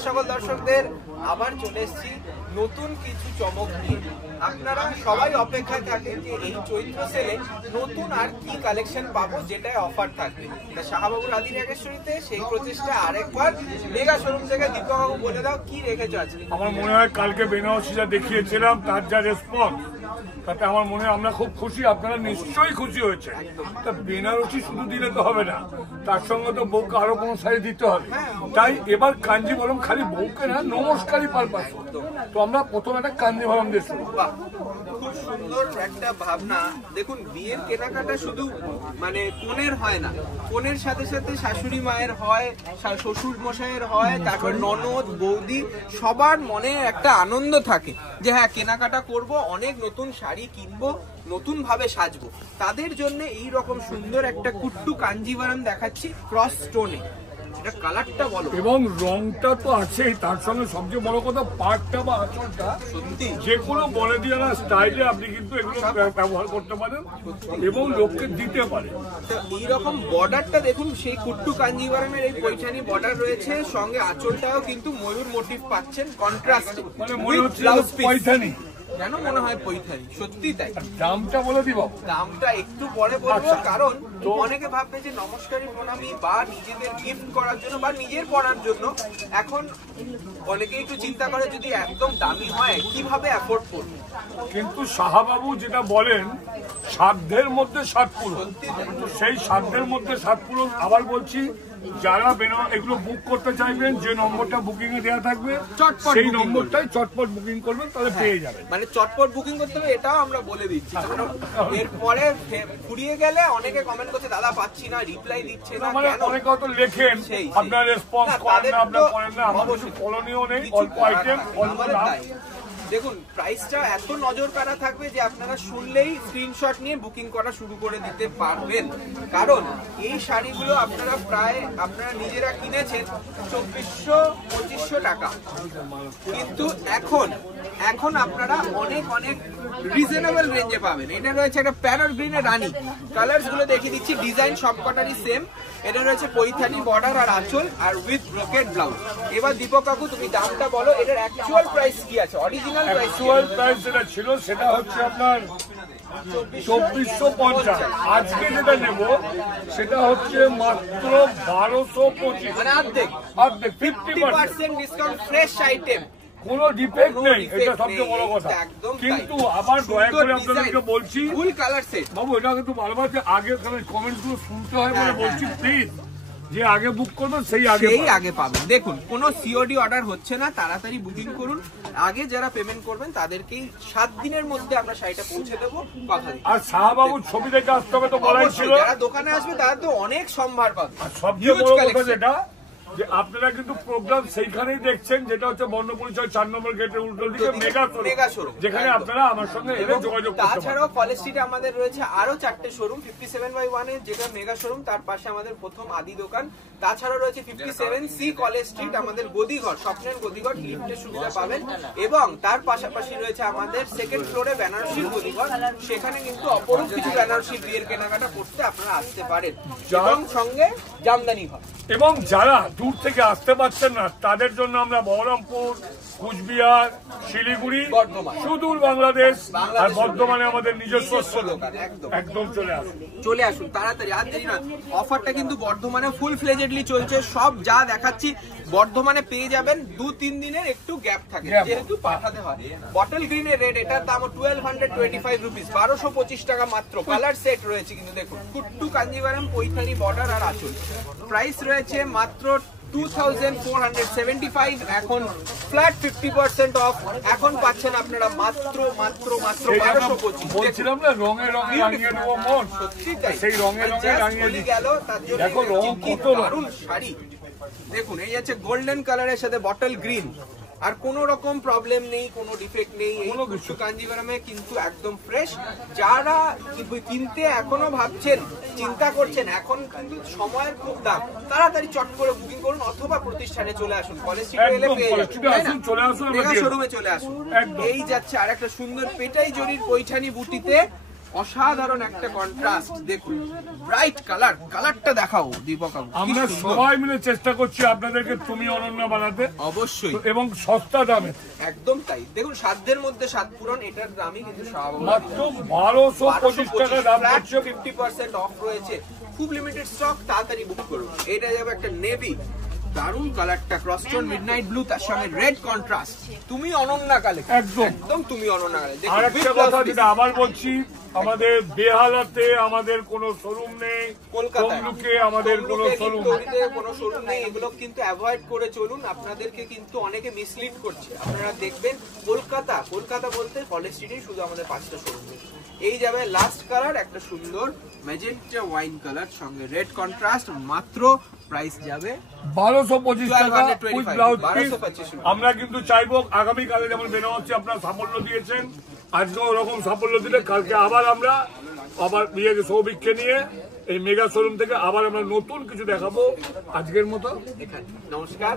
নমস্কার সকল দর্শকদের, আবার চলে এসেছি নতুন কিছু চমক নিয়ে। আপনারা সবাই অপেক্ষায় থাকেন যে এই চৈত্র সেলে নতুন আর কি কালেকশন পাবো যেটায় অফার থাকবে। শাহবাবুর আদি নাগেশ্বরীতে সেই প্রচেষ্টা আরেকবার মেগা শোরুম থেকে দীপকবাবু বলে দাও কি রেখেছো আজকে। আমার মনে হয় কালকে বেনারসিটা দেখিয়েছিলাম, তার যা রেসপন্স তাতে আমার মনে হয় আমরা খুব খুশি, আপনারা নিশ্চয়ই খুশি হয়েছে। তা বেনারসি শুধু দিলে তো হবে না, তার সঙ্গে তো বউকে আরো কোনো শাড়ি দিতে হবে। তাই এবার কাঞ্জিভরম খালি বউকে না, নমস্কারই পারপাস। তো আমরা প্রথম একটা কাঞ্জিভরম দিয়ে শুরু। খুব সুন্দর একটা ভাবনা। দেখুন, বিয়ের কেনাকাটা শুধু মানে কনের হয় না, কনের সাথে সাথে শাশুড়ি মায়ের হয়, শ্বশুর মশাইয়ের হয়, তারপর ননদ বৌদি, সবার মনে একটা আনন্দ থাকে যে হ্যাঁ কেনাকাটা করব, অনেক নতুন শাড়ি কিনবো, নতুন ভাবে সাজবো। তাদের জন্য এই রকম সুন্দর একটা কুট্টু কাঞ্জিভারম দেখাচ্ছি ক্রস স্টোনে। এটা কালারটা বলো। এবং রংটা তো আছেই, তার সঙ্গে সবচেয়ে বড় কথা পাড়টা বা আঁচলটা সত্যি যে কোনো বলে দিয়ে না স্টাইলে আপনি কিন্তু এগুলো ব্যবহার করতে পারেন এবং লোককে দিতে পারেন। এইরকম বর্ডারটা দেখুন, সেই কুট্টু কাঞ্জিভারমের এই পৈঠানি বর্ডার রয়েছে, সঙ্গে আঁচলটাও কিন্তু ময়ূর মোটিভ পাচ্ছেন কন্ট্রাস্টে। মানে মনে হচ্ছে পৈঠানি, কেন মনে হয় পৈঠানি? সত্যি তাই। দামটা বলে দিব? দামটা একটু পরে বলবো, কারণ অনেকে ভাববে যে নমস্কারী প্রণামী বা নিজেদের গিফট করার জন্য বা নিজের পড়ার জন্য এখন অনেকে একটু চিন্তা করে যদি একদম দামি হয় কিভাবে অ্যাফোর্ড করবে। কিন্তু শাহবাবু যেটা বলেন সাধ্যের মধ্যে সাত পূরণ, সেই সাধ্যের মধ্যে সাত পূরণ। আবার বলছি, যারা এগুলো বুক করতে চাইবেন, যে নম্বরটা বুকিং এ দেওয়া থাকবে সেই নম্বরটাই চটপট বুকিং করবেন, তাহলে পেয়ে যাবেন। মানে চটপট বুকিং করতে হবে, এটাও আমরা বলে দিচ্ছি। এরপরে ফুরিয়ে গেলে অনেকে কমেন্ট করছে দাদা পাচ্ছি না, রিপ্লাই দিচ্ছে না। মানে অনেকে হয়তো লেখেন, আপনার রেসপন্স করেন না, আপনার করেন না। আমার কিছু করণীয় নেই, অল্প আইটেম অল্প দাম। দেখুন, প্রাইসটা এত নজর কাড়া থাকবে যে আপনারা শুনলেই স্ক্রিনশট নিয়ে বুকিং করা শুরু করে দিতে পারবেন। কারণ এই শাড়িগুলো আপনারা আপনারা নিজেরা কিনেছেন 2400-2500 টাকা, কিন্তু এখন আপনারা অনেক অনেক রিজনেবল রেঞ্জে পাবেন। এটা রয়েছে একটা প্যারট গ্রিনের রানী, কালার্স গুলো দেখিয়ে দিচ্ছি, ডিজাইন সবকটারই সেম। এটা রয়েছে পৈঠানি বর্ডার আর আঁচল আর উইথ ব্রোকেড ব্লাউজ। এবার দীপক কাকু তুমি দামটা বলো, এটার অ্যাকচুয়াল প্রাইস কি আছে? অরিজিনাল প্রাইস যেটা ছিল সেটা হচ্ছে আপনার 2450। আজকে যেটা নেব সেটা হচ্ছে মাত্র 1225, মানে অর্ধেক 50% ডিসকাউন্ট, ফ্রেশ আইটেম, কোনো ডিফেক্ট নেই। এটা সবচেয়ে বড় কথা। কিন্তু আবার দয়া করে আপনাদেরকে বলছি, ফুল কালার সেট বাবু, এটা কিন্তু ভালোভাবে আগে কমেন্ট গুলো শুনতে হয় বলে বলছি, প্লিজ যে আগে বুক করবেন সেই আগে পাবেন। দেখুন, কোনো সিওডি অর্ডার হচ্ছে না, তাড়াতাড়ি বুকিং করুন। আগে যারা পেমেন্ট করবেন তাদেরকেই 7 দিনের মধ্যে আমরা শাড়িটা পৌঁছে দেবো, কথা দিই। আর শাহবাবুর ছবি দেখে আসতে হবে তো বলাই ছিল। যারা দোকানে আসবে তারা তো অনেক সম্ভার পাবে। আর সবচেয়ে বড় কথা যেটা, যে আপনারা কিন্তু প্রোগ্রাম সেইখানেই দেখছেন, যেটা হচ্ছে বর্ণপরিচয় 4 নম্বর গেটের উল্টো দিকে মেগা শোরুম, যেখানে আপনারা আমার সঙ্গে এলে যোগাযোগ করতে পারেন। তাছাড়াও কলেজ স্ট্রিটে আমাদের রয়েছে আরো 4টে শোরুম। 57/1 এর যেটা মেগা শোরুম, তার পাশে আমাদের প্রথম আদি দোকান। তাছাড়াও রয়েছে 57C কলেজ স্ট্রিট, আমাদের গদিঘর, স্বপ্নের গদিঘর, লিফটের সুবিধা পাবেন। এবং তার পাশাপাশি রয়েছে আমাদের সেকেন্ড ফ্লোরে বেনারসির গদিঘর, সেখানে কিন্তু অপরূপ কিছু বেনারসি বিয়ের কেনাকাটা করতে আপনারা আসতে পারেন, এবং সঙ্গে জামদানি ঘর। এবং যারা দূর থেকে আসতে পারছেন না তাদের জন্য আমরা বহরমপুর, কুচবিহার, শিলিগুড়ি, সুদূর বাংলাদেশ আর বর্ধমানে আমাদের নিজস্ব দোকান। একদম চলে আসুন তাড়াতাড়ি, আর দেরি না। অফারটা কিন্তু বর্ধমানে ফুল ফ্লেজেডলি চলছে। সব যা দেখাচ্ছি বর্ধমানে পেয়ে যাবেন, 2-3 দিনের একটু গ্যাপ থাকে যেহেতু পাঠাতে হয়। বটল গ্রিনের রেট, এটার দাম 1225 রুপিস, 1225 টাকা মাত্র। কালার সেট রয়েছে কিন্তু দেখুন, কুট্টু কাঞ্জিভারম পৈঠানি বর্ডার আর আঁচল। প্রাইস রয়েছে মাত্র 2475। এখন ফ্ল্যাট 50% অফ। এখন পাচ্ছেন আপনারা মাত্র 1225। বলছিলাম না রঙে রঙে রাঙিয়ে নেবো মন, সত্যি তাই। সেই রঙে রঙে রাঙিয়ে গেল, তার জন্য দেখো রং কত দারুণ শাড়ি। দেখুন, এই আছে গোল্ডেন কালারের সাথে বটল গ্রিন, আর কোনো রকম প্রবলেম নেই, কোনো ডিফেক্ট নেই। এই কুট্টু কাঞ্জিভারমে কিন্তু একদম ফ্রেশ। যারা কিনতে এখনো ভাবছেন, চিন্তা করছেন, এখন কিন্তু সময়ের খুব দাম, তাড়াতাড়ি চট করে বুকিং করুন, অথবা প্রতিষ্ঠানে চলে আসুন। কলেজ স্ট্রিটে এলে পেয়ে যাবেন, মেগা শোরুমে চলে আসুন। এই যাচ্ছে আর একটা সুন্দর পেটাই জরির পৈঠানি বুটিতে অসাধারণ একটা কন্ট্রাস্ট। দেখুন ব্রাইট কালারটা দেখাও দীপক বাবু। আমরা সবাই মিলে চেষ্টা করছি আপনাদেরকে তুমি অনন্য বানাতে, অবশ্যই, এবং সস্তা দামে। একদম তাই। দেখুন সাধ্যের মধ্যে স্বাদ পূরণ, এটার দামই কিন্তু মাত্র 1225 টাকা দাম হচ্ছে। 50% অফ রয়েছে, খুব লিমিটেড স্টক, তাড়াতাড়ি বুক করুন। এটা যাবে একটা নেভি, দারুন কালারটা, ক্রসটোন মিডনাইট ব্লু, তার সঙ্গে রেড কন্ট্রাস্ট। তুমি অনন্যা কালে, একদম তুমি অনন্যা কালে। আর একটা কথা যেটা আবার বলছি, আমাদের বেহালাতে আমাদের কোনো শোরুম নেই, কলকাতায় আমাদের কোনো শোরুম নেই। এগুলো কিন্তু অ্যাভয়েড করে চলুন, আপনাদেরকে কিন্তু অনেকে মিসলিড করছে। আপনারা দেখবেন কলকাতা বলতে কলেজ স্ট্রিটেই শুধু আমাদের 5টা শোরুম নেই। এই যাবে লাস্ট কালার, একটা সুন্দর ম্যাজেন্টা ওয়াইন কালার, সঙ্গে রেড কন্ট্রাস্ট, মাত্র প্রাইস যাবে 1225 টাকা উইথ ব্লাউজ পিস। 1225। আমরা কিন্তু চাইবো আগামীকালে যেমন বেনারসি আপনারা সাফল্য দিয়েছেন, আজকে ওরকম সাফল্য দিলে কালকে আবার আমরা সৌভিককে নিয়ে এই মেগা শোরুম থেকে আবার আমরা নতুন কিছু দেখাবো। আজকের মতো এখানে নমস্কার।